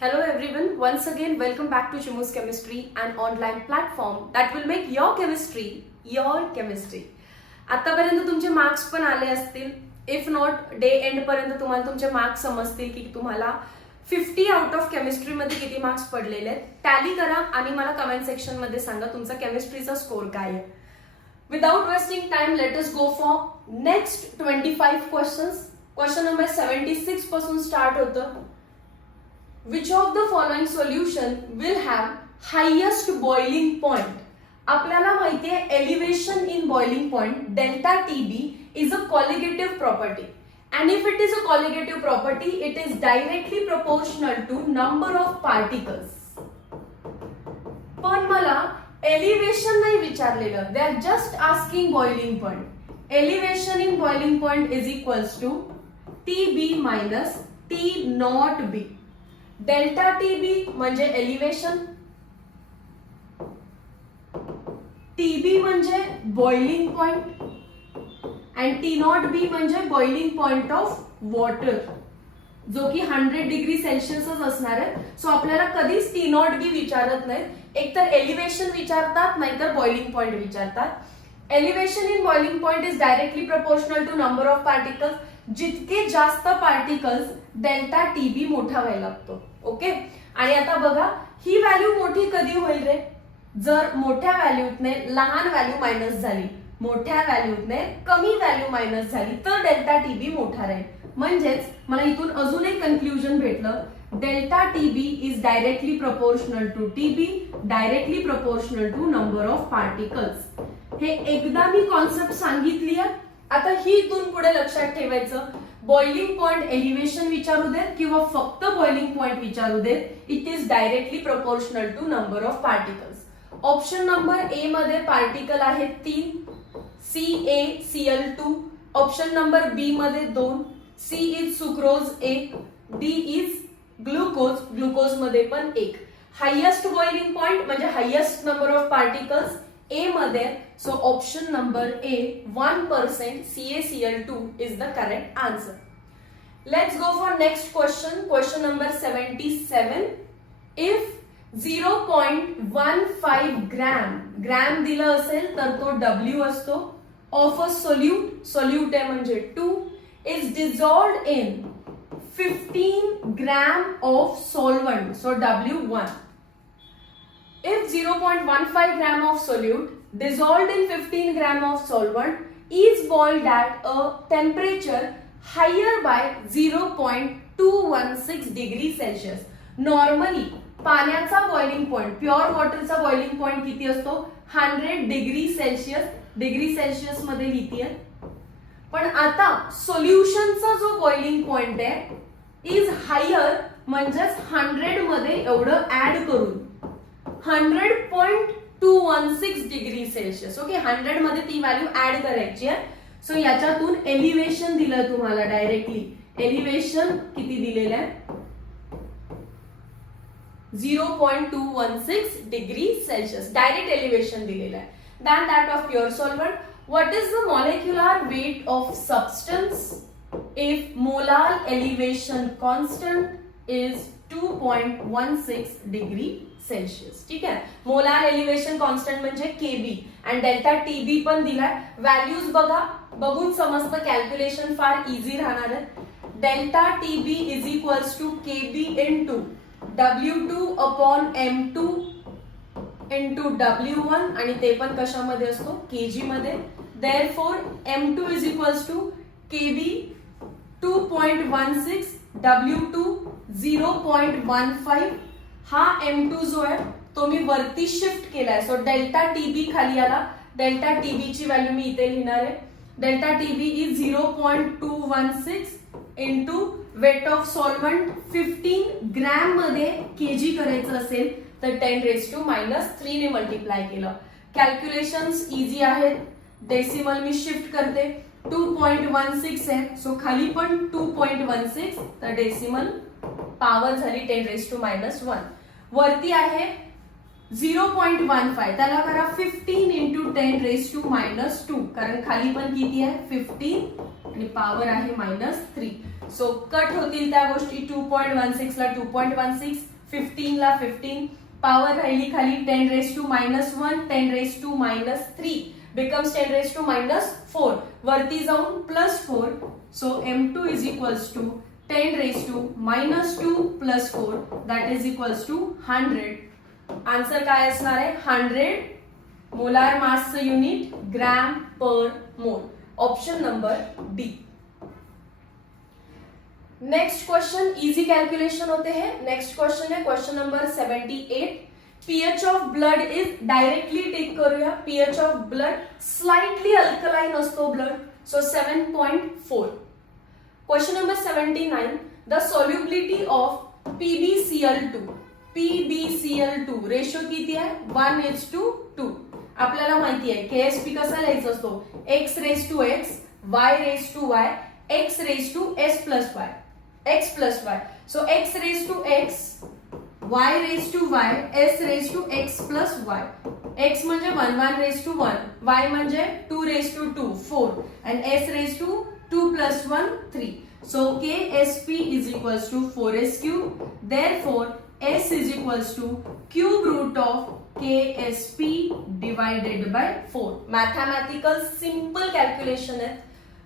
Hello everyone, once again welcome back to Chimu's Chemistry, an online platform that will make your chemistry your chemistry. आतापर्यंत तुमचे marks पण आले असतील. If not day end पर्यंत तुम्हाला तुमचे मार्क्स समजतील की तुम्हाला 50 आउट ऑफ केमिस्ट्री मध्ये किती मार्क्स पडलेले आहेत. टॅली करा आणि मला कमेंट सेक्शन मध्ये सांगा तुमचा केमिस्ट्रीचा स्कोर काय आहे. Without wasting time let us go for next 25 questions. Question number 76 पासून स्टार्ट होतं. Which of the following solution will have highest boiling point? आपल्याला माहिती आहे elevation in boiling point delta TB is a colligative property, and if it is a colligative property it is directly proportional to number of particles. पण मला elevation नाही विचारलेलं, they are just asking boiling point. Elevation in boiling point is equals to TB minus T naught B. Delta TB म्हणजे elevation, TB म्हणजे boiling point and T not be म्हणजे boiling point of water, जो की 100 degree सेल्सिअसच असणार आहे. So आपल्याला कधीच T not be विचारत नाही, एकतर एलिव्हेशन विचारतात नाहीतर बॉइलिंग पॉइंट विचारतात. Elevation in boiling point is directly proportional to number of particles. जितके जास्त पार्टिकल्स डेल्टा टीबी मोठा व्हायला लागतो. ओके, आणि आता बघा ही व्हॅल्यू मोठी कधी होईल रे, जर मोठ्या व्हॅल्यूतने लहान व्हॅल्यू मायनस झाली, मोठ्या व्हॅल्यूतने कमी व्हॅल्यू मायनस झाली तर डेल्टा टीबी मोठा राहील. म्हणजेच मला इथून अजून एक कन्क्लुजन भेटलं, delta TB is directly proportional to TB, directly proportional to number of particles. हे एकदा मी कॉन्सेप्ट सांगितली आहे. आता ही इथून पुढे लक्षात ठेवायचं, बॉइलिंग पॉइंट एलिव्हेशन विचारू देत किंवा फक्त बॉइलिंग पॉइंट विचारू देत, it is directly proportional to number of particles. Option number A मध्ये पार्टिकल आहेत 3, CaCl2. ऑप्शन नंबर बी मध्ये 2, C is sucrose 1, D is glucose, glucose मध्ये पण 1. हायेस्ट बॉइलिंग पॉइंट म्हणजे हायेस्ट नंबर ऑफ पार्टिकल्स ए मध्ये. So option number A 1% CaCl2 is the correct answer. Let's go for next question. Question number 77. If 0.15 gram दिलं असेल तर तो W असतो, of a solute आहे म्हणजे 2, is dissolved in 15 gram of solvent, so W1. If 0.15 gram of solute dissolved in 15 gram of solvent is boiled at a temperature higher by 0.216 degree Celsius. Normally पाण्याचा boiling point, pure वॉटरचा boiling point किती असतो, 100 degree Celsius. Degree Celsius मध्ये लिहितीये. पण आता सोल्युशनचा जो boiling point आहे is higher, म्हणजेच 100 मध्ये एवढं ऍड करून 100.216 डिग्री सेल्सिअस. ओके, 100 मध्ये ती व्हॅल्यू ऍड करायची आहे. सो याच्यातून एलिव्हेशन दिलं तुम्हाला डायरेक्टली. एलिव्हेशन किती दिलेलं आहे, 0.216 डिग्री सेल्सिअस डायरेक्ट एलिव्हेशन दिलेलं आहे. Than that of pure solvent. What is the molecular weight of substance if molar elevation constant is 2.16 degree Celsius. ठीक आहे, मोलार एलिव्हेशन कॉन्स्टंट म्हणजे केबी आणि डेल्टा टीबी पण दिलाय. व्हॅल्यूज बघा, बघून समजतं, कॅल्क्युलेशन फार इझी राहणार आहे. Delta TB is equals to KB into W2 upon M2 into W1, आणि ते पण कशामध्ये असतो, केजी मध्ये. Therefore M2 is equals to KB 2.16, W2 0.15. हा M2 जो आहे तो मी वरती शिफ्ट केलाय. सो डेल्टा टीबी खाली आला. डेल्टा टीबी ची व्हॅल्यू मी इथे लिहिणार आहे. Delta TB is 0.216 into weight of solvent 15 gram मध्ये केजी करायचं असेल तर 10⁻³ ने मल्टिप्लाय केलं. कॅल्क्युलेशन्स इझी आहेत. डेसिमल मी शिफ्ट करते. 2.16 आहे, सो खाली पण 2.16, तर डेसिमल पॉवर झाली 10⁻⁻1. वरती आहे 0.15, त्याला करा 15 इंटू 10⁻², कारण खाली पण किती आहे 15 आणि पॉवर आहे -3. सो कट होतील त्या गोष्टी. 2.16 ला 2.16, 15 ला 15, पॉवर राहिली खाली 10 raised to -1, 10 raised to -3 becomes 10 raised to -4. वरती जाऊन +4. So m2 is equals to 10 raised to -2 + 4 that is equals to 100. Answer काय असणार आहे? 100 मोलार मासचं unit gram per mole. Option number D. Next question easy calculation होते हैं. Next question है question number 78. PH of blood is directly take करूया. PH of blood slightly alkaline असतो blood. So 7.4. Question number 79. The solubility of PbCl2. PbCl2 ratio किती आहे? 1:2. आपल्याला माहिती आहे KSP कसा लिहायचा असतो? x raised to x, y raised to y, x raised to s plus y, x plus y. So x raised to x, y raised to y, s raised to x plus y. x म्हणजे 1 raised to 1, y म्हणजे 2 raised to 2 4 and s raised to 2 plus 1 3. So KSP is equals to 4s cube. Therefore s is equals to cube root of KSP divided by 4. Mathematical simple calculation है.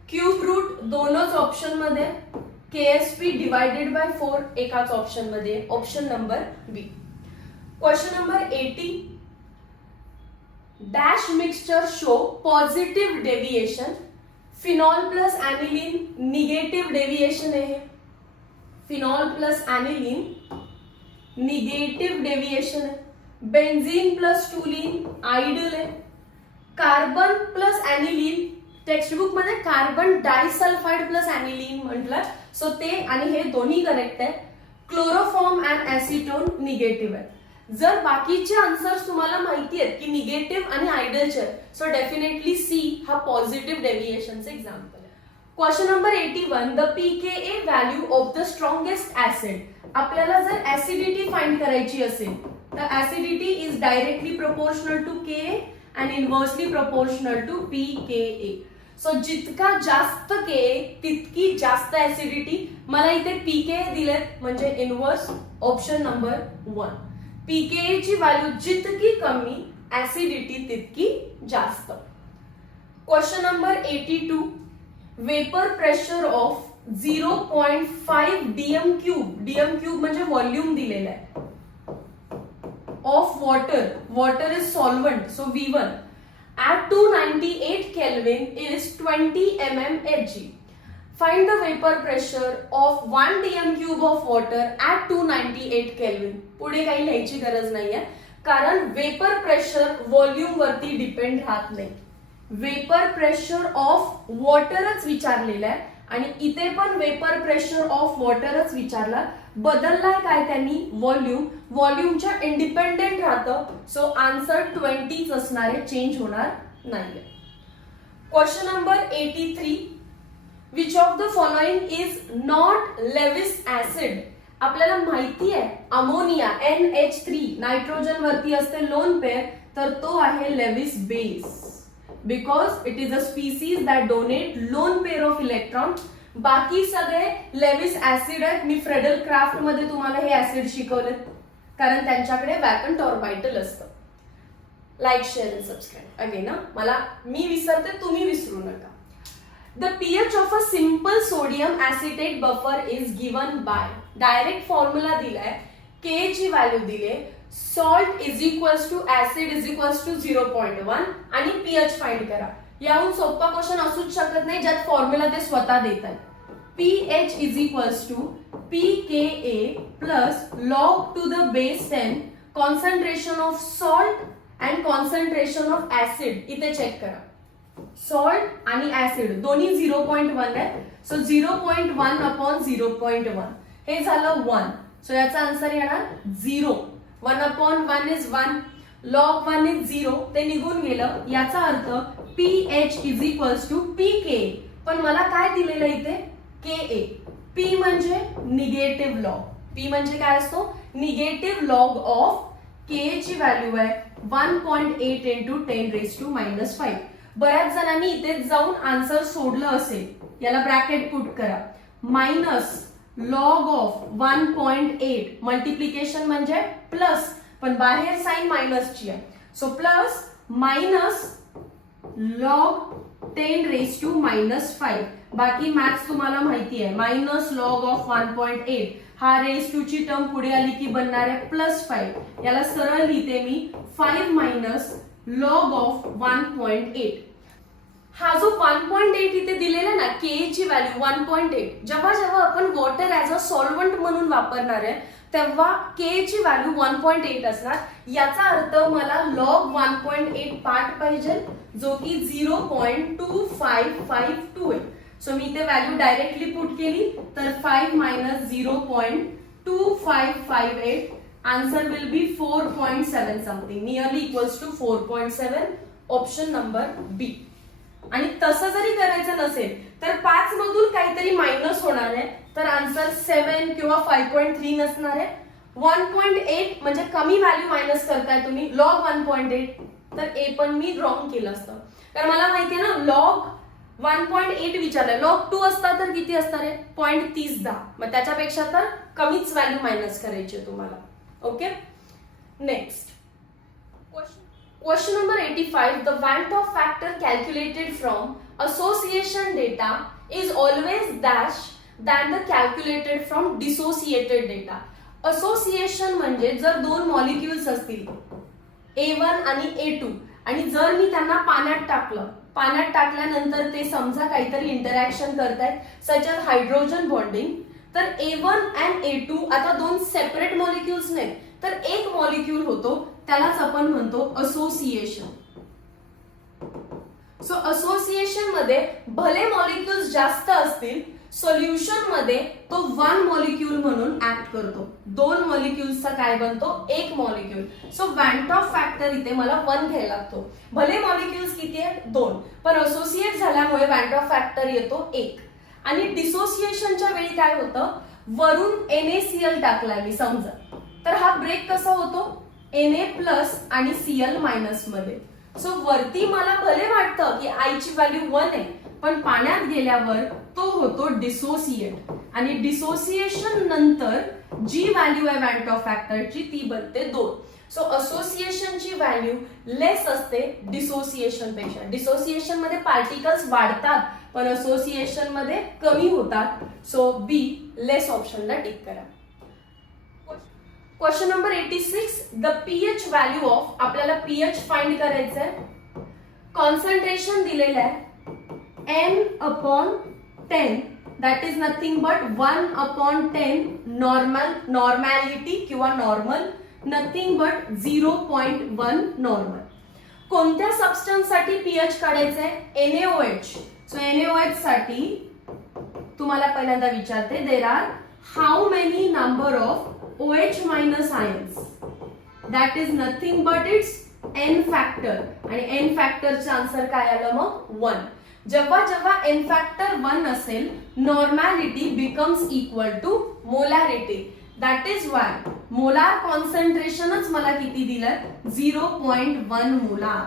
Cube root दोनोंच option मध्ये, KSP divided by 4 एकाच option मध्ये. Option number B. Question number 80. Dash mixture show positive deviation. Phenol plus aniline negative deviation है. Phenol plus aniline negative deviation है. Benzene plus toluene ideal है. Carbon plus aniline textbook मध्ये carbon disulphide plus aniline म्हटलं. So ते आणि हे दोन्ही correct आहे. क्लोरोफॉर्म अँड ऍसिटोन निगेटिव्ह आहे. जर बाकीचे आन्सर्स तुम्हाला माहिती आहेत की निगेटिव्ह आणि आयडलचे, सो डेफिनेटली सी हा पॉझिटिव्ह डेव्हिएशनचे एक्झाम्पल आहे. Question number 81. The pKa value of the strongest acid. आपल्याला जर ऍसिडिटी फाइंड करायची असेल तर acidity is directly proportional to Ka and inversely proportional to pKa. So जितका जास्त Ka तितकी जास्त ऍसिडिटी. मला इथे pKa दिलेत म्हणजे इनवर्स. Option number 1. pKa ची व्हॅल्यू जितकी कमी ऍसिडिटी तितकी जास्त. Question number 82. Vapour pressure of 0.5 dm cube. DM cube म्हणजे व्हॉल्यूम दिलेला आहे. of water is solvent, so V1 at 298 Kelvin is 20 mmHg. Find the vapor pressure of 1 dm cube of water at 298 Kelvin. पुढे काही लिहायची गरज नाहीये कारण vapour pressure volume वरती डिपेंड राहत नाही. वेपर प्रेशर ऑफ वॉटरच विचारलेलं आहे आणि इथे पण वेपर प्रेशर ऑफ वॉटरच विचारला. बदललाय काय त्यांनी? व्हॉल्यूम. व्हॉल्यूमच्या इंडिपेंडेंट राहतं. सो आन्सर 20च असणार आहे, चेंज होणार नाहीये. Question number 83. Which of the following is not Lewis acid. आपल्याला माहिती आहे अमोनिया NH3 नायट्रोजन वरती असते लोन पेअर, तर तो आहे Lewis base because it is a species that donate lone pair of electron. बाकी सगळे लेविस ऍसिड आहेत. मी फ्रेडल क्राफ्ट मध्ये तुम्हाला हे ऍसिड शिकवले कारण त्यांच्याकडे वॅकंट ऑर्बिटल असतं. Like share and subscribe again. मला मी विसरते, तुम्ही विसरू नका. The pH of a simple sodium acetate buffer is given by. Direct formula दिलाय. के ची व्हॅल्यू दिले. Salt is equals to acid is equals to 0.1 आणि पीएच फाइंड करा. याहून सोपा क्वेश्चन असूच शकत नाही ज्यात फॉर्म्युला ते स्वतः देतात. pH is equals to pKa plus log to the base 10 concentration of salt and concentration of acid. इथे चेक करा. सॉल्ट आणि ऍसिड दोन्ही 0.1 आहे. सो 0.1 अपॉन 0.1 हे झालं 1. सो याचा आन्सर येणार 0. 1 अपॉन 1 इज 1. log 1 is 0. ते निघून गेलं. याचा अर्थ pH is equals to pKa. पण मला काय दिलेलं इथे? Ka. P म्हणजे निगेटिव्ह लॉग. P म्हणजे काय असतो? निगेटिव्ह लॉग ऑफ Ka ची व्हॅल्यू आहे 1.8 इंटू 10 रेज टू -5. बऱ्याच जणांनी इथेच जाऊन आन्सर सोडलं असेल. याला ब्रॅकेट पुट करा. मायनस लॉग ऑफ 1.8 मल्टिप्लिकेशन म्हणजे प्लस पण बाहेर साइन मायनसची आहे so plus minus log 10 raise to -5 बाकी मॅथ्स तुम्हाला माहिती आहे मायनस लॉग ऑफ 1.8 हा रेज टू ची टर्म पुढे आली की बनणार आहे +5 याला सरळ लिहिते मी 5 मायनस लॉग ऑफ 1.8 हा जो 1.8 इथे दिलेला ना के ची व्हॅल्यू 1.8 जेव्हा जेव्हा आपण वॉटर ऍज अ सॉल्व्हंट म्हणून वापरणार आहे तेव्हा के ची व्हॅल्यू 1.8 असणार याचा अर्थ मला लॉग 1.8 पार्ट पाहिजे जो की 0.2552 आहे सो मी इथे व्हॅल्यू डायरेक्टली पुट केली तर 5 minus 0.2558 answer will be 4.7 something nearly equals to 4.7 option number B आणि तसं जरी करायचं नसेल तर 5 मधून काहीतरी मायनस होणार आहे तर आन्सर 7 किंवा 5.3 नसणार आहे 1.8 म्हणजे कमी व्हॅल्यू मायनस करताय तुम्ही लॉग 1.8 तर ए पण मी रॉंग केलं असतं कारण मला माहितीये ना लॉग 1.8 विचारलंय लॉग 2 असता तर किती असणार आहे 0.30 मग त्याच्यापेक्षा तर कमीच व्हॅल्यू मायनस करायची आहे तुम्हाला okay next Question number 85. The Van't-Hoff factor calculated from association data is always dash than the calculated from dissociated data. Association म्हणजे जर दोन मॉलिक्युल्स असतील A1 आणि A2 आणि जर मी त्यांना पाण्यात टाकल्यानंतर ते समजा काहीतरी इंटरॅक्शन करतायत सच एज हायड्रोजन बॉन्डिंग तर A1 and A2 आता दोन सेपरेट मॉलिक्युल्स नाहीत तर एक मॉलिक्यूल होतो त्यालाच आपण म्हणतो असोसिएशन सो असोसिएशन मध्ये भले मॉलिक्युल्स जास्त असतील सोल्युशन मध्ये तो वन मॉलिक्यूल म्हणून ऍक्ट करतो दोन मॉलिक्युल्सचा काय बनतो एक मॉलिक्यूल सो वॅन्ट-हॉफ फॅक्टर इथे मला 1 घ्यायला लागतो भले मॉलिक्युल्स किती आहेत 2 पण असोसिएट झाल्यामुळे वॅन्ट-हॉफ फॅक्टर येतो 1 आणि डिसोसिएशनच्या वेळी काय होतं वरून NaCl टाकलाय मी समजा तर हा ब्रेक कसा होतो Na प्लस आणि Cl मायनस मध्ये सो वरती मला भले वाटतं की I ची व्हॅल्यू 1 आहे पण पाण्यात गेल्यावर तो होतो डिसोसिएट आणि डिसोसिएशन नंतर जी व्हॅल्यू आहे वॅन्ट-हॉफ फॅक्टरची ती बनते 2 सो असोसिएशनची व्हॅल्यू लेस असते डिसोसिएशन पेक्षा डिसोसिएशन मध्ये पार्टिकल्स वाढतात पण असोसिएशन मध्ये कमी होतात सो बी लेस ऑप्शनला टिक करा question number 86 the pH value of आपल्याला पीएच फाइंड करायचं आहे कॉन्सन्ट्रेशन दिलेलं आहे n/10 that is nothing but 1/10 नॉर्मॅलिटी किंवा नॉर्मल नथिंग बट 0.1 नॉर्मल कोणत्या सबस्टन्स साठी पीएच काढायचं आहे NaOH सो NaOH साठी तुम्हाला पहिल्यांदा विचारते there are how many number of OH minus ions that is nothing but its n factor आणि n factor चा आन्सर काय आलं मग 1 जेव्हा जेव्हा n factor 1 असेल normality becomes equal to molarity that is why molar कॉन्सन्ट्रेशनच मला किती दिलं 0.1 मोलार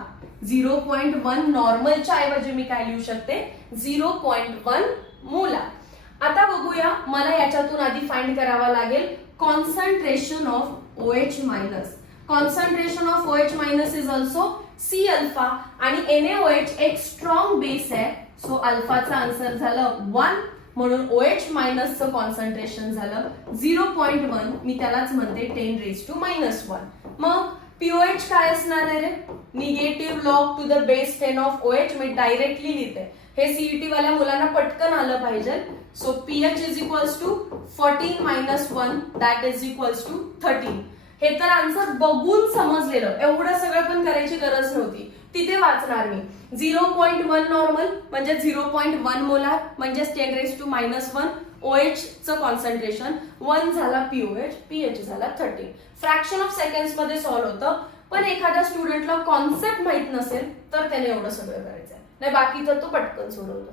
0.1 नॉर्मलच्या ऐवजी मी काय लिहू शकते 0.1 मोलार आता बघूया मला याच्यातून आधी फाइंड करावा लागेल concentration of OH minus concentration of OH minus is also C alpha आणि NaOH एक स्ट्रॉंग बेस आहे सो अल्फाचा आन्सर झालं 1 म्हणून OH मायनस चं कॉन्सन्ट्रेशन झालं 0.1 मी त्यालाच म्हणते 10 रेज टू -1 मग POH काय असणार आहे रे negative log to the base 10 of OH मी डायरेक्टली लिहिते हे सीईटी वाल्या मुलांना पटकन आलं पाहिजे so pH is equals to 14 minus 1 that is equals to 13 हे तर आन्सर बघून समजलेलं एवढं सगळं पण करायची गरज नव्हती तिथे वाचणार मी 0.1 नॉर्मल म्हणजे 0.1 मोलार म्हणजे 10 रेज टू -1 OH चं कॉन्सन्ट्रेशन 1 झाला POH पीएच झाला 13 फ्रॅक्शन ऑफ सेकंड्स मध्ये सॉल्व्ह होतं पण एखाद्या स्टुडंटला कॉन्सेप्ट माहित नसेल तर त्याने एवढं सगळं करायचं नाही बाकी तर तो पटकन सोडवतो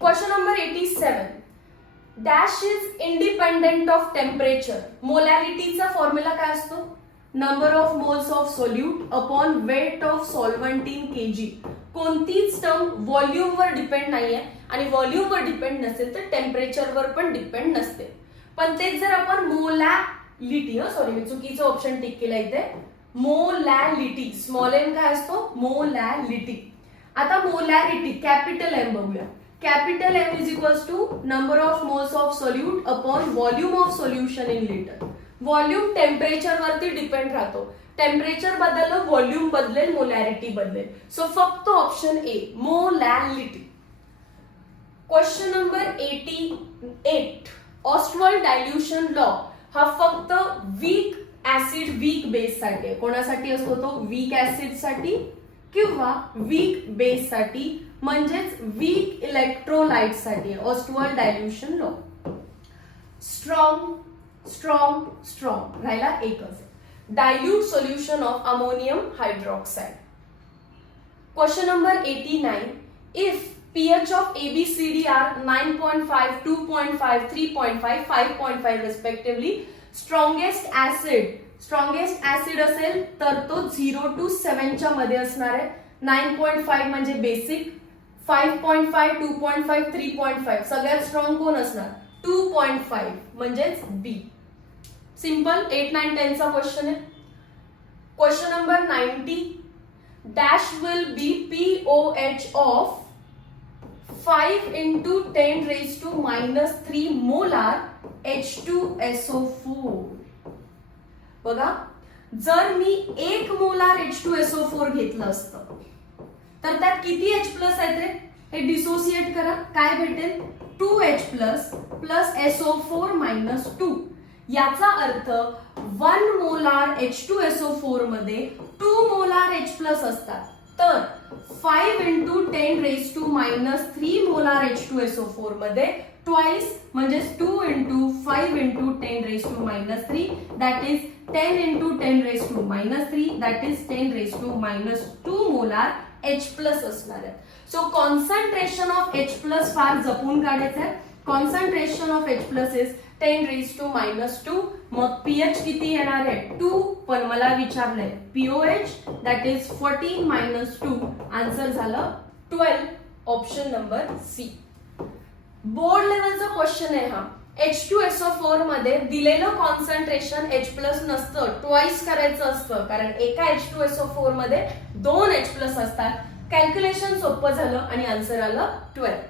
question number 87 dash is independent of temperature मोलॅरिटीचा फॉर्म्युला काय असतो number of moles of solute upon weight of solvent in kg कोणतीच टर्म व्हॉल्यूम वर डिपेंड नाहीये आणि व्हॉल्यूमवर डिपेंड नसेल तर टेम्परेचरवर पण डिपेंड नसते. पण तेच जर आपण मोलॅलिटी, सॉरी मी चुकीचं ऑप्शन टिक केलं इथे, मोलॅलिटी, स्मॉल एम काय असतो, मोलॅलिटी. आता मोलॅरिटी कॅपिटल एम बघूया. Capital M is equals to number of moles of solute upon volume of solution in litre. Volume temperature वरती डिपेंड राहतो. टेम्परेचर बदललं व्हॉल्यूम बदलेल, मोलॅरिटी बदलेल. सो फक्त option A molality. Question number 88. Ostwald dilution law हा फक्त weak acid weak base साठी आहे. कोणासाठी असतो तो, वीक ऍसिड साठी किंवा वीक बेस साठी, म्हणजेच वीक इलेक्ट्रोलाइट साठी. Ostwald dilution law. Strong strong strong राहिला एकच, dilute solution of ammonium hydroxide. Question number 89. If pH of ABCD are 9.5, 2.5, 3.5, 5.5 respectively. Strongest acid असेल तर तो 0 to 7 च्या मध्ये असणार आहे. 9.5 म्हणजे बेसिक, 5.5, 2.5, 3.5 सगळ्यात स्ट्रॉंग कोण असणार, 2.5 म्हणजेच बी. सिंपल 8, 9, 10 चा क्वेश्चन आहे. Question number 90. Dash will be POH of 5 into 10 raised to minus 3 molar H2SO4. बघा, जर मी 1 मोलार H2SO4 घेतलं असतं तर त्यात किती H प्लस आहेत रे, हे डिसोसिएट करा, काय भेटेल, 2H plus plus SO4 minus 2. याचा अर्थ 1 मोलार H2SO4 मध्ये 2 मोलार H प्लस असतात. तर 5 into 10 raised to minus 3 molar H2SO4 मध्ये ट्वाइस म्हणजे 2 into 5 into 10 raised to minus 3, that is 10 into 10 raised to minus 3, that is 10 raised to minus 2 molar H plus असणार आहे. So concentration of H plus फार जपून काढायचं आहे. Concentration of H plus is 10 raised to minus 2. मग pH किती येणार आहे, 2, पण मला विचारलंय POH, that is 14 minus 2. Answer झालं 12, ऑप्शन नंबर सी. बोर्ड लेवलचा क्वेश्चन आहे हा. H2SO4 मध्ये दिलेलं कॉन्सन्ट्रेशन H प्लस नसतं, ट्वाइस करायचं असतं, कारण एका H2SO4 मध्ये 2 H प्लस असतात. कॅल्क्युलेशन सोपं झालं आणि आन्सर आलं 12.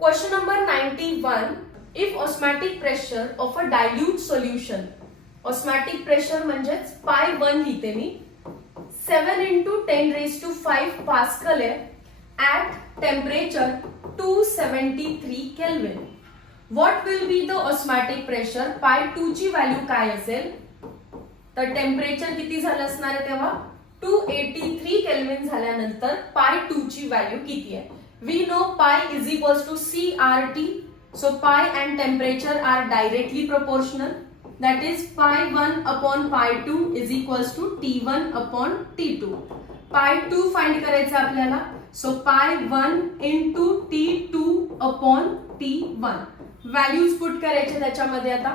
Question number 91. If osmotic pressure of a dilute solution, osmotic pressure म्हणजेच pi1 लिहिते मी, 7 into 10 raised to 5 pascal आहे, at temperature 273 Kelvin. What will be the osmotic pressure? pi2 ची व्हॅल्यू काय असेल, तर टेम्परेचर किती झालं असणार आहे तेव्हा 283 केल्विन झाल्यानंतर pi2 ची व्हॅल्यू किती आहे. We know pi is equals to CRT. So pi and temperature are directly proportional. That is pi1 upon pi2 is equals to T1 upon T2. pi2 find करायचं आपल्याला. So pi1 into T2 upon T1. Values put करायचे त्याच्यामध्ये आता.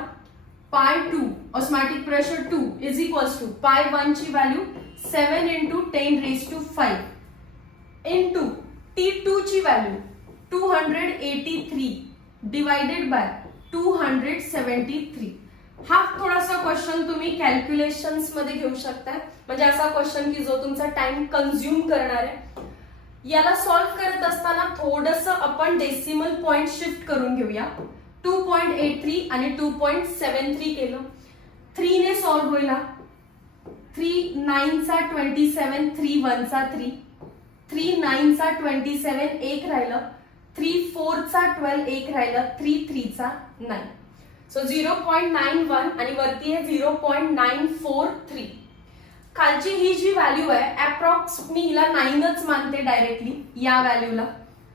pi2 osmotic pressure 2 is equals to pi1 ची value 7 into 10 raised to 5 into T2 ची value 283 divided by 273. हा थोडासा question तुम्ही कॅल्क्युलेशन्स मध्ये घेऊ शकताय, म्हणजे असा क्वेश्चन की जो तुमचा टाइम कंझ्युम करणार आहे. याला सॉल्व्ह करत असताना थोडंसं आपण डेसिमल पॉइंट शिफ्ट करून घेऊया. 2.83 आणि 2.73 केलं. 3 ने सॉल्व्ह होईल. 3 9 चा 27, 3 1 चा 3, 3 9 चा 27 एक राहिलं, 3 4 चा 12 एक राहिलं, 3 3 चा 9. सो 0.91 आणि वरती आहे 0.943. खालची ही जी व्हॅल्यू आहे अप्रॉक्स मी हिला 9च मानते डायरेक्टली या व्हॅल्यूला.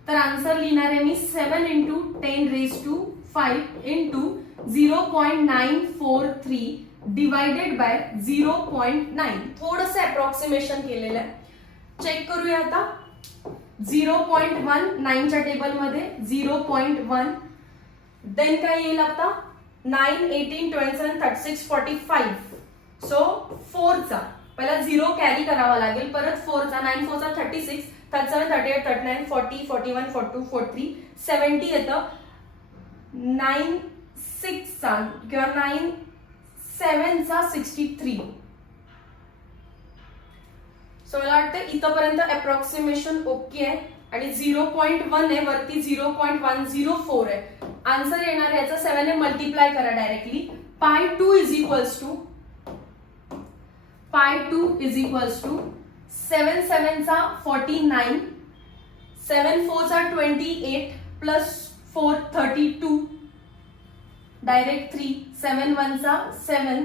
तर आन्सर लिहिणार आहे मी 7 into 10 raised to 5 into 0.943 divided by 0.9. थोडंसं अप्रॉक्सिमेशन केलेलं आहे. चेक करूया आता. 0.1 9 च्या टेबल मध्ये 0.1, देन काय येईल आता 9 18 27 36 45. सो 4 चा पहिला 0 कॅरी करावा लागेल, परत 4चा 9 4चा 36, 37 38 39 40 41 42 43 70 येतं, 9 6चा किंवा 9 7चा 63. सो मला वाटतं इथपर्यंत अप्रॉक्सिमेशन ओके आहे आणि 0.1 आहे, वरती 0.104 आहे. आन्सर येणार आहे याचा 7 ने मल्टिप्लाय करा directly. Pi 2 is equals to 7 7चा 49, 7 4चा 28 प्लस 4 32, डायरेक्ट 3, 7 1चा 7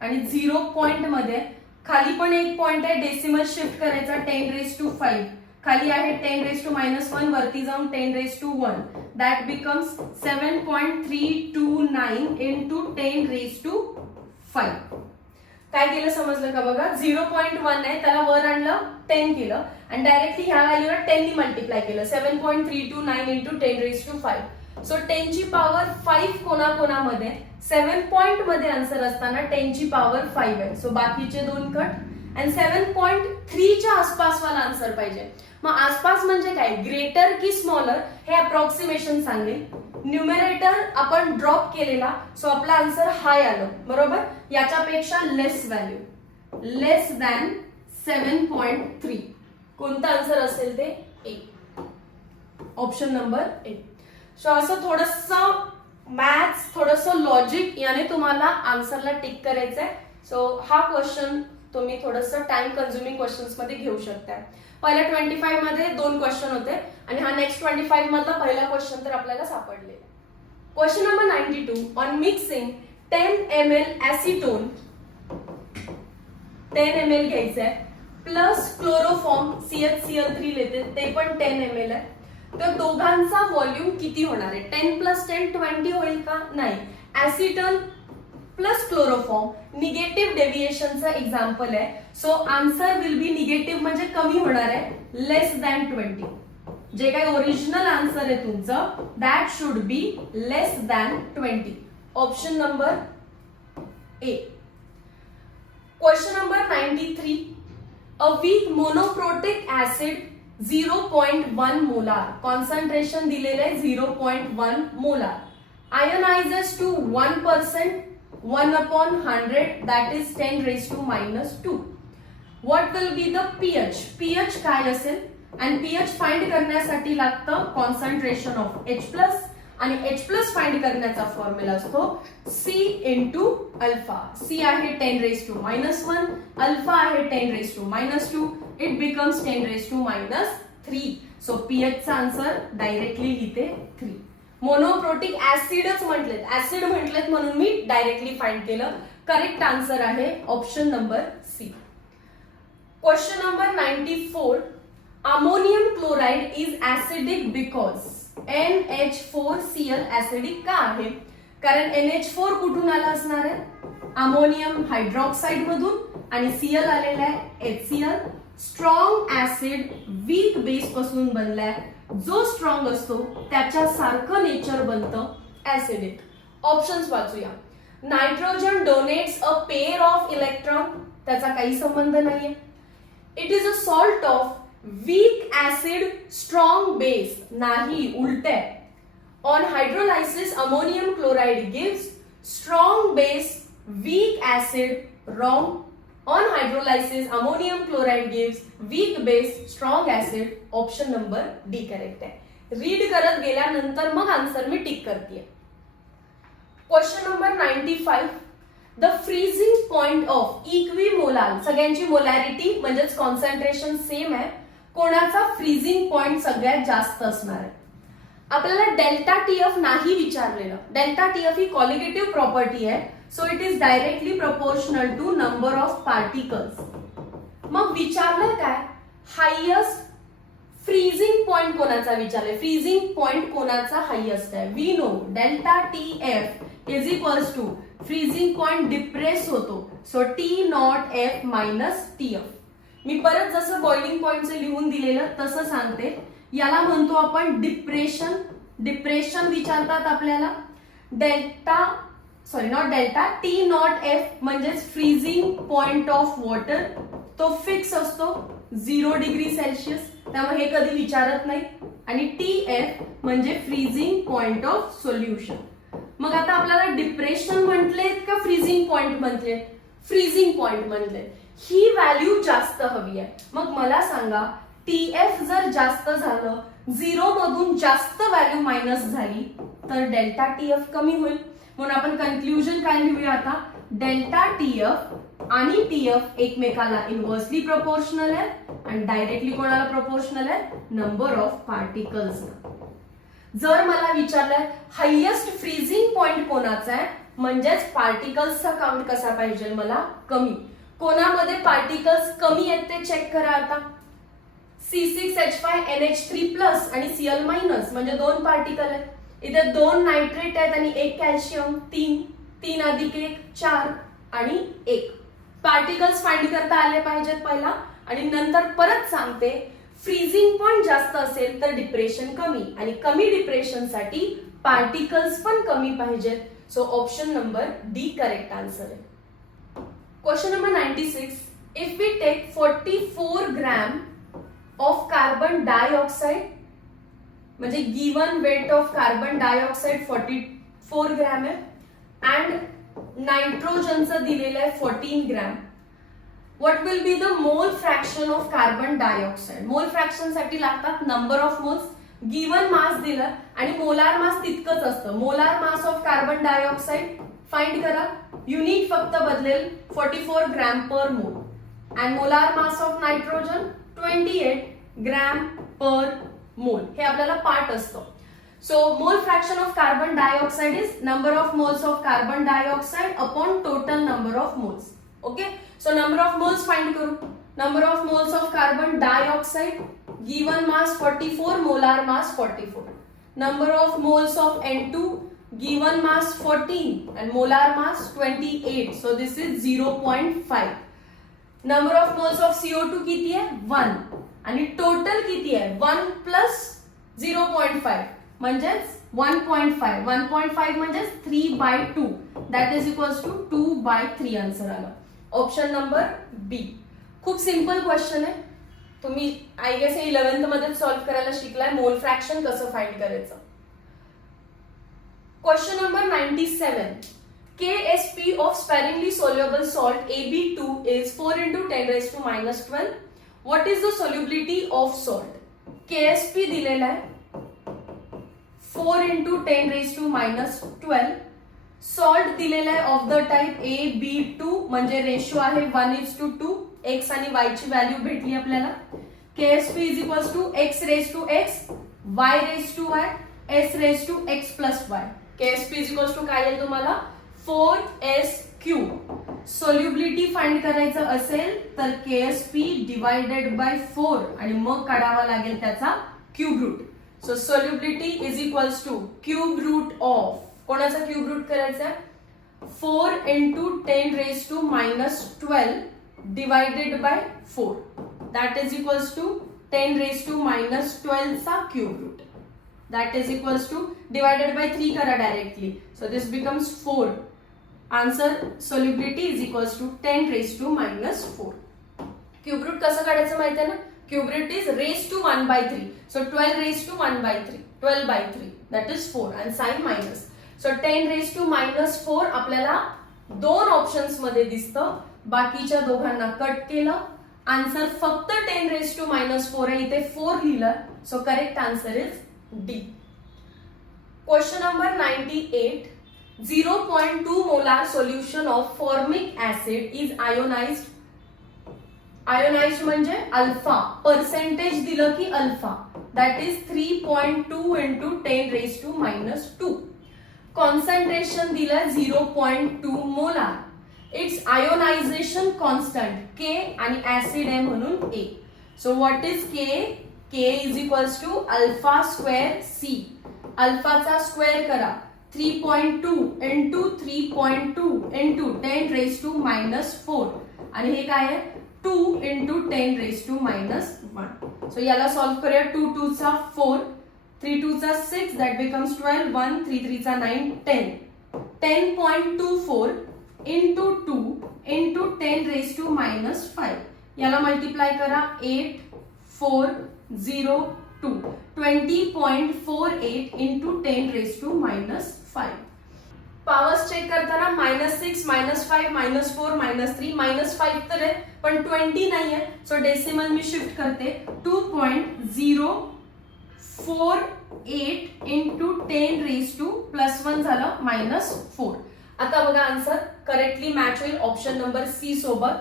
आणि 0 पॉइंट मध्ये खाली पण एक पॉइंट आहे, डेसिमल शिफ्ट करायचा 10⁵, खाली आहे 10⁻⁻1, वरती जाऊन 10⁻1, दॅट बिकम्स 7.329 इंटू 10⁵. काय केलं समजलं का बघा, 0.1 आहे त्याला वर आणलं 10 केलं आणि डायरेक्टली ह्या व्हॅल्यूला 10 नी मल्टिप्लाय केलं, 7.329 इंटू 10⁵. सो 10 ची पॉवर 5 कोणाकोणामध्ये, 7 पॉइंट मध्ये आन्सर असताना 10 ची पॉवर 5 आहे. सो बाकीचे दोन कट आणि 7.3 च्या आसपास मला आन्सर पाहिजे. मग आसपास म्हणजे काय, ग्रेटर की स्मॉलर हे अप्रॉक्सिमेशन सांगेल. न्यूमरेटर आपण ड्रॉप केलेला, सो आपला आन्सर हाय आलं, बरोबर. याच्यापेक्षा लेस व्हॅल्यू, लेस दॅन 7.3, कोणता आन्सर असेल ते ए, ऑप्शन नंबर ए. सो असं थोडंसं मॅथ्स, थोडंसं लॉजिक याने तुम्हाला आन्सरला टिक करायचंय. सो हा क्वेश्चन तुम्ही थोडंसं टाइम कन्झ्युमिंग क्वेश्चन्स मध्ये घेऊ शकता. पहिल्या 25 मध्ये 2 क्वेश्चन होते आणि हा नेक्स्ट 25 मधला पहिला क्वेश्चन तर आपल्याला सापडलेला. Question number 92, on mixing 10 ml ऍसिटोन, 10 ml घ्यायचंय, प्लस क्लोरोफॉर्म CHCl3 लेते, ते पण 10 ml आहे. तर दोघांचा व्हॉल्यूम किती होणार आहे, 10 + 10 20 होईल का, नाही. ऍसिटोन प्लस क्लोरोफॉर्म निगेटिव्ह डेव्हिएशनचं एक्झाम्पल आहे. So answer will B negative म्हणजे कमी होणार आहे, लेस दॅन 20. जे काही ओरिजिनल आन्सर आहे तुमचं, that should be less than 20. Option number A. Question number 93, a week monoprotic acid 0.1 molar, concentration दिलेलं आहे 0.1 molar, ionises to 1%, 1/100, that is 10⁻². What will be the pH? pH काय असेल, आणि pH फाइंड करण्यासाठी लागतं concentration of H+, आणि H+ find करण्याचा formula असतो C इंटू अल्फा. C आहे 10⁻⁻1, अल्फा आहे 10⁻⁻2, इट बिकम्स 10⁻⁻3. सो pH चा आन्सर डायरेक्टली लिहिते 3. मोनोप्रोटिक ऍसिडच म्हटलेत, ऍसिड म्हटलेत म्हणून मी डायरेक्टली फाइंड केलं. करेक्ट आन्सर आहे option number C. Question number 94, ammonium chloride is acidic because NH4Cl acidic का आहे, कारण NH4 कुठून आला असणार आहे, अमोनियम हायड्रॉक्साइड मधून, आणि Cl आलेला आहे HCl. Strong acid weak base पासून बनलाय, जो स्ट्रॉंग असतो त्याच्या सारखं नेचर बनतं ऍसिडिक. ऑप्शन्स वाचूया. Nitrogen donates a pair of electron, त्याचा काही संबंध नाहीये. It is a salt of weak acid strong base, नाही, उलट आहे. On hydrolysis ammonium chloride gives strong base weak acid, wrong. On hydrolysis, ammonium chloride gives weak base, strong acid. Option number D correct आहे. Read करत गेल्यानंतर मग answer मी tick करते. Question number 95, the freezing point of equimolar, सगळ्यांची molarity म्हणजेच concentration same आहे, कोणाचा फ्रीजिंग पॉइंट सगळ्यात जास्त असणार आहे. आपल्याला डेल्टा TF नाही विचारलेलं. डेल्टा TF ही कॉलिगेटिव्ह प्रॉपर्टी आहे, so it is directly proportional to number of particles. मग विचारलं काय, हायेस्ट फ्रीजिंग पॉइंट कोणाचा विचारलंय, फ्रीजिंग पॉइंट कोणाचा हायेस्ट आहे. We know delta TF is equals to freezing point depress होतो, सो T0F मायनस TF. मी परत जसं बॉइलिंग पॉइंटचं लिहून दिलेलं तसं सांगते. याला म्हणतो आपण डिप्रेशन. डिप्रेशन विचारतात आपल्याला. Delta sorry not delta, T not F म्हणजेच फ्रीजिंग पॉइंट ऑफ वॉटर, तो फिक्स असतो 0 डिग्री सेल्सिअस, त्यामुळे हे कधी विचारत नाही. आणि टी एफ म्हणजे फ्रीजिंग पॉइंट ऑफ सोल्युशन. मग आता आपल्याला डिप्रेशन म्हटलेत का फ्रीजिंग पॉइंट म्हटले? फ्रीजिंग पॉइंट म्हटले. ही व्हॅल्यू जास्त हवी आहे. मग मला सांगा टी एफ जर जास्त झालं, 0 मधून जास्त व्हॅल्यू मायनस झाली तर डेल्टा टी एफ कमी होईल. म्हणून आपण कन्क्लुजन काय लिहूया आता, डेल्टा टी एफ आणि टी एफ एकमेकाला इनव्हर्सली प्रोपोर्शनल आहे आणि डायरेक्टली कोणाला प्रोपोर्शनल आहे? Number of particles. जर मला विचारलंय हायेस्ट फ्रीजिंग पॉइंट कोणाचा आहे, म्हणजेच पार्टिकल्सचा काउंट कसा पाहिजे मला? कमी. कोणामध्ये पार्टिकल्स कमी आहेत ते चेक करा आता. C6H5NH3+ आणि Cl- म्हणजे 2 पार्टिकल आहेत. इथे 2 नायट्रेट आहेत आणि 1 कॅल्शियम, 3 अधिक 1 4 आणि 1. पार्टिकल्स फाइंड करता आले पाहिजेत पहिला आणि नंतर परत सांगते फ्रीजिंग पॉइंट जास्त असेल तर डिप्रेशन कमी आणि कमी डिप्रेशन साठी पार्टिकल्स पण कमी पाहिजेत. So option number D correct answer आहे. Question number 96. If we take 44 gram of carbon dioxide, म्हणजे given weight of carbon dioxide 44 gram आहे अँड नायट्रोजनचं दिलेलं आहे 14 gram. What will be the mole fraction of carbon dioxide? Mole fraction साठी लागतात number of moles. Given mass दिलं आणि molar mass तितकंच असतं. Molar mass of carbon dioxide find करा. युनिट फक्त बदलेल 44 gram per mole and molar mass of nitrogen 28 gram per mole. हे आपल्याला पार्ट असतं. So mole fraction of carbon dioxide is number of moles of carbon dioxide upon total number of moles. Okay, so number of moles find करू. Number of moles of carbon dioxide given mass 44, molar mass 44. Number of moles of N2 given mass 14 and molar mass 28, so this is 0.5. number of moles of CO2 किती आहे? 1 आणि total किती आहे? 1 plus 0.5 म्हणजेच 1.5. 1.5 म्हणजेच 3/2, that is equals to 2/3 answer आला. Option number बी. खूप simple question आहे. तुम्ही आय गेस 11th मध्ये सॉल्व्ह करायला शिकलाय मोल फ्रॅक्शन कसं फाइंड करायचं. Question number 97. KSP of sparingly soluble salt AB2 is 4 into 10 raised to minus 12. What is the solubility of salt? KSP दिलेला आहे 4 into 10 raised to minus 12. Salt दिलेला आहे of the type AB2 म्हणजे ratio आहे 1:2. X आणि Y ची value भेटली आपल्याला. KSP is equals to X raised to X, Y raised to Y, S raised to X plus Y. KSP is equals to काय आहे तुम्हाला? 4S3. सोल्युबिलिटी फाइंड करायचं असेल तर KSP डिवाइडेड बाय 4 आणि मग काढावा लागेल त्याचा cube root. So solubility is equals to cube root of, कोणाचा क्यूब रूट करायचा आहे? 4 into 10 raised to minus 12 divided by 4. That is equals to 10 raised to minus 12 चा cube root. That is equals to divided by 3 करा directly. So this becomes 4. Answer solubility is equals to 10 raised to minus 4. Cube root कसं काढायचं माहिती आहे ना? Cube root is raised to 1/3. So 12 raised to 1/3. 12/3. That is 4 and sign minus. So 10 raised to minus 4 आपल्याला 2 options मध्ये दिसतं. बाकीच्या दोघांना कट केलं. आन्सर फक्त 10 raised to minus 4 आहे. इथे 4 लिहिलं. So correct answer is D. Question number 98. 0.2 molar solution of formic acid is ionized. Ionized म्हणजे अल्फा. पर्सेंटेज दिलं की alpha. That is 3.2 into 10 raised to minus 2. Concentration दिलं 0.2 molar. Its ionization constant K आणि acid आहे म्हणून A. So what is K? K is equals to alpha square C. अल्फाचा square करा. 3.2 into 3.2 into 10 raised to minus 4 आणि हे काय आहे? 2 into 10 raised to minus 1. So याला सॉल्व्ह करूया. 2 2 चा 4, 3 2 चा 6, that becomes 12, 1 3 3 चा 9, 10. 10.24 into 2 into 10 raised to minus 5. याला मल्टिप्लाय करा 8402 20.48 into 10 raised to minus 5. Powers check करताना -6 -5 -4 -3 -5 तर आहे पण 20 नाही आहे, सो डेसिमल मी शिफ्ट करते 2.048 into 10 raised to +1 झालं -4. आता बघा आन्सर करेक्टली मॅच होईल ऑप्शन नंबर सी सोबत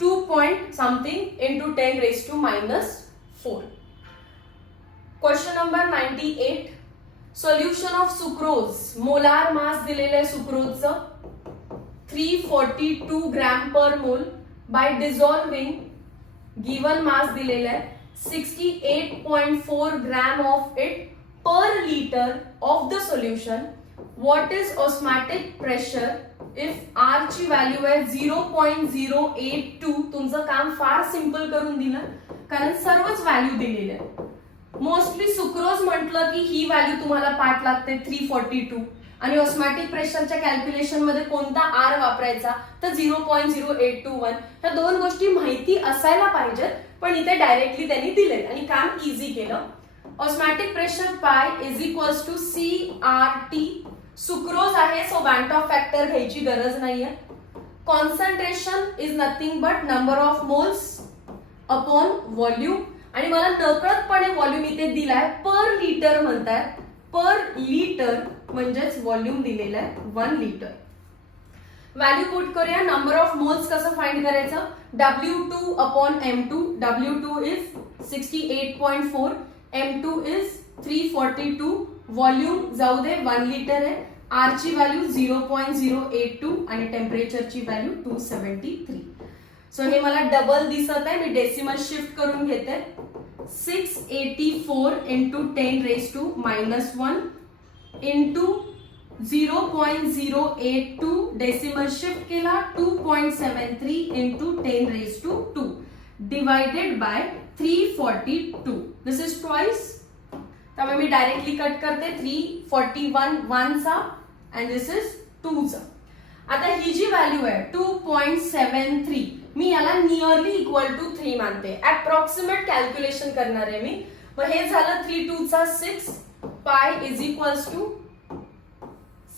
2 point something into 10 raised to -4. Question number 98. Solution of sucrose. Molar mass दिलेलं आहे सुक्रोजचं 342 ग्रॅम पर मोल बाय डिझॉल्विंग गिवन मास दिलेला आहे 68.4 gram of it per litre of the solution. What is osmotic pressure if R ची value आहे 0.082. तुमचं काम फार सिंपल करून दिलं कारण सर्वच व्हॅल्यू दिलेले आहेत. मोस्टली सुक्रोज म्हटलं की ही व्हॅल्यू तुम्हाला पाठ लागते 342 आणि ऑस्मॅटिक प्रेशरच्या कॅल्क्युलेशन मध्ये कोणता आर वापरायचा तर 0.0821. ह्या दोन गोष्टी माहिती असायला पाहिजेत पण इथे डायरेक्टली त्यांनी दिले आणि काम इझी केलं. Osmotic pressure pi is equals to CRT. Sucrose आहे सो वॅन्ट ऑफ फॅक्टर घ्यायची गरज नाहीये. Concentration is nothing but number of moles upon volume आणि मला नकळतपणे व्हॉल्यूम इथे दिलाय पर लिटर म्हणताय. पर लिटर म्हणजेच व्हॉल्यूम दिलेलं आहे 1 लिटर. व्हॅल्यू पुट करूया. नंबर ऑफ मोल्स कसं फाइंड करायचं W2 upon M2. W2 is 68.4 M2 is 342. Volume जाऊ दे 1 लिटर आहे. आर ची व्हॅल्यू 0.082 आणि टेम्परेचरची व्हॅल्यू 273. सो हे मला डबल दिसत आहे मी डेसिमल शिफ्ट करून घेते 684 into 10 raised to -1 into 0.082 decimal shift केला 2.73 into 10 raised to 2 divided by 342. This is twice. त्यामुळे मी डायरेक्टली कट करते 341 1 चा and this is 2 चा. आता ही जी व्हॅल्यू आहे 2.73 मी याला नियरली इक्वल टू 3 मानते. अप्रॉक्सिमेट कॅल्क्युलेशन करणार आहे मी. मग हे झालं 3 2 चा 6 पाय इज इक्वल्स टू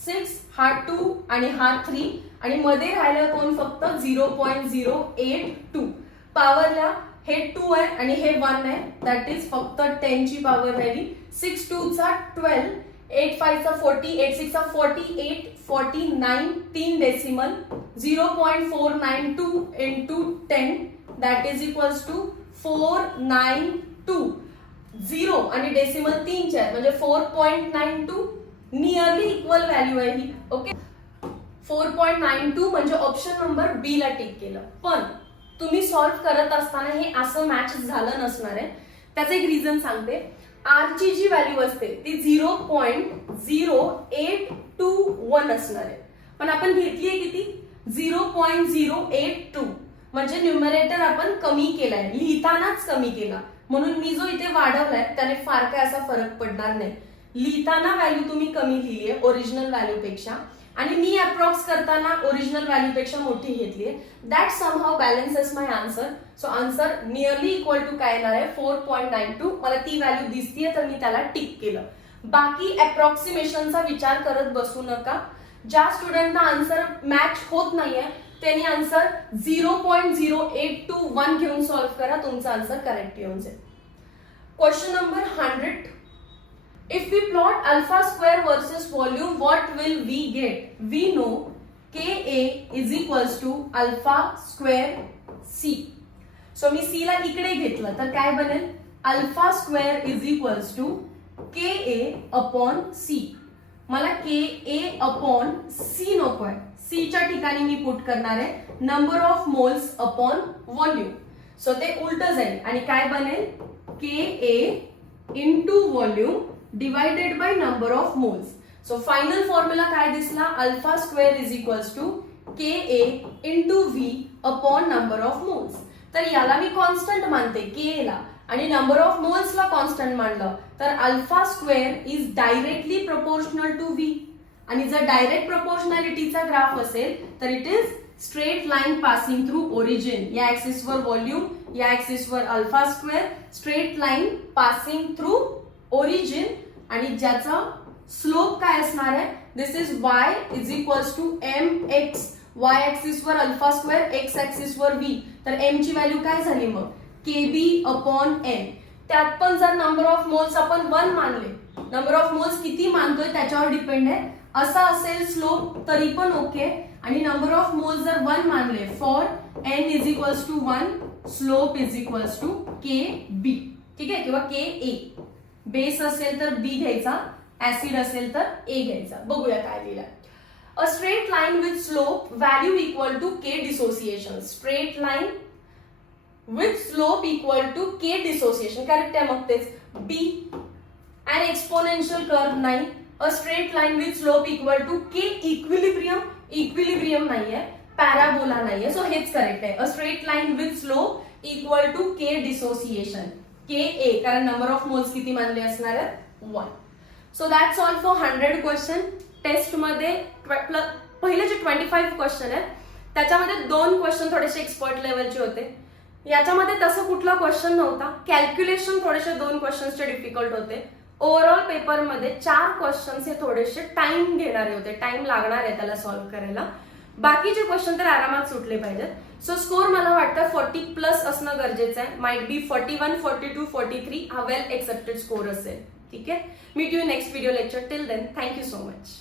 6 हा 2 आणि हा 3 आणि मध्ये राहिलं कोण फक्त 0.082. पॉवरला हे 2 आहे आणि हे 1 आहे दॅट इज फक्त 10 ची पॉवर राहिली. 6 2 चा 12 8 5 चा 40 8 6 चा 48 49 3 decimal 0.492 into 10 that is equals to 492. 0 आणि डेसिमल 3 चे म्हणजे 4.92 नियरली इक्वल व्हॅल्यू आहे ही. ओके 4.92 म्हणजे ऑप्शन नंबर बी ला टिक केलं. पण तुम्ही सॉल्व्ह करत असताना हे असं मॅच झालं नसणार आहे. त्याचं एक रिझन सांगते. आर ची जी व्हॅल्यू असते ती 0.0821 असणार आहे पण आपण घेतलीये किती 0.082 म्हणजे न्यूमरेटर आपण कमी केलाय लिहितानाच कमी केला म्हणून मी जो इथे वाढवलाय त्याने फार काय असा फरक पडणार नाही. लिहिताना व्हॅल्यू तुम्ही कमी लिहिलीये ओरिजिनल व्हॅल्यू पेक्षा आणि मी अप्रॉक्स करताना ओरिजिनल व्हॅल्यू पेक्षा मोठी घेतलीये. That somehow balances my answer. So answer nearly equal to काय येणार आहे 4.92. मला ती व्हॅल्यू दिसतीये तर मी त्याला टिक केलं. बाकी अप्रॉक्सिमेशनचा विचार करत बसू नका. ज्या स्टुडंटना आन्सर मॅच होत नाहीये त्यांनी आन्सर 0.0821 घेऊन सॉल्व्ह करा. तुमचा आन्सर करेक्ट येऊन जाईल. Question number 100. If we plot alpha square versus volume, what will we get? We know Ka is equals to alpha square C. So me C ला इकडे घेतलं तर काय बनेल alpha square is equals to Ka upon C. मला Ka upon C नको आहे. C च्या ठिकाणी मी पुट करणार आहे number of moles upon volume. So ते उलट जाईल आणि काय बनेल Ka into volume divided by number of moles. So final formula काय दिसला alpha square is equals to Ka into V upon number of moles. तर याला मी कॉन्स्टंट मानते Ka ला आणि नंबर ऑफ मोल्स ला कॉन्स्टंट मानलं तर alpha square is directly proportional to V. आणि जर डायरेक्ट प्रपोर्शनॅलिटीचा ग्राफ असेल तर it is straight line passing through origin. या ऍक्सिसवर व्हॉल्यूम, या ऍक्सिसवर alpha square, straight line passing through origin आणि ज्याचा स्लोप काय असणार आहे, this is y is equals to M X. y ऍक्सिसवर अल्फा स्क्वेअर, x ऍक्सिसवर v. तर m ची व्हॅल्यू काय झाली मग, kb अपॉन n. त्यात पण जर नंबर ऑफ मोल्स आपण 1 मानले, नंबर ऑफ मोल्स किती मानतोय त्याच्यावर डिपेंड आहे. असा असेल स्लोप तरी पण ओके. आणि नंबर ऑफ मोल्स जर 1 मानले, for n is equals to 1, slope is equals to kb. ठीक आहे, किंवा ka. बेस असेल तर b घ्यायचा, ऍसिड असेल तर a घ्यायचा. बघूया काय लिहिलं. A straight line with slope value equal to k dissociation. Straight line with slope equal to k dissociation. Correct आहे मग तेच. B an exponential curve नाही. A straight line with slope equal to k equilibrium. Equilibrium नाहीये, parabola नाहीये, so हेच correct आहे. A straight line with slope equal to k dissociation. Ka कारण number of moles किती मानले असणार आहेत, 1. So that's all for 100 question. Test मध्ये पहिले जे 25 क्वेश्चन आहेत त्याच्यामध्ये 2 क्वेश्चन थोडेसे एक्सपर्ट लेवलचे होते. याच्यामध्ये तसं कुठला क्वेश्चन नव्हता. कॅल्क्युलेशन थोडेसे 2 क्वेश्चनचे डिफिकल्ट होते. ओव्हरऑल पेपरमध्ये 4 क्वेश्चन्स हे थोडेसे टाइम घेणारे होते, टाइम लागणार आहे त्याला सॉल्व्ह करायला. बाकीचे क्वेश्चन तर आरामात सुटले पाहिजेत. सो स्कोर मला वाटतं 40+ असणं गरजेचं आहे. माइट बी 41, 42, 43 हा वेल एक्सेप्टेड स्कोर असेल. ठीक आहे, meet you next video lecture. Till then thank you so much.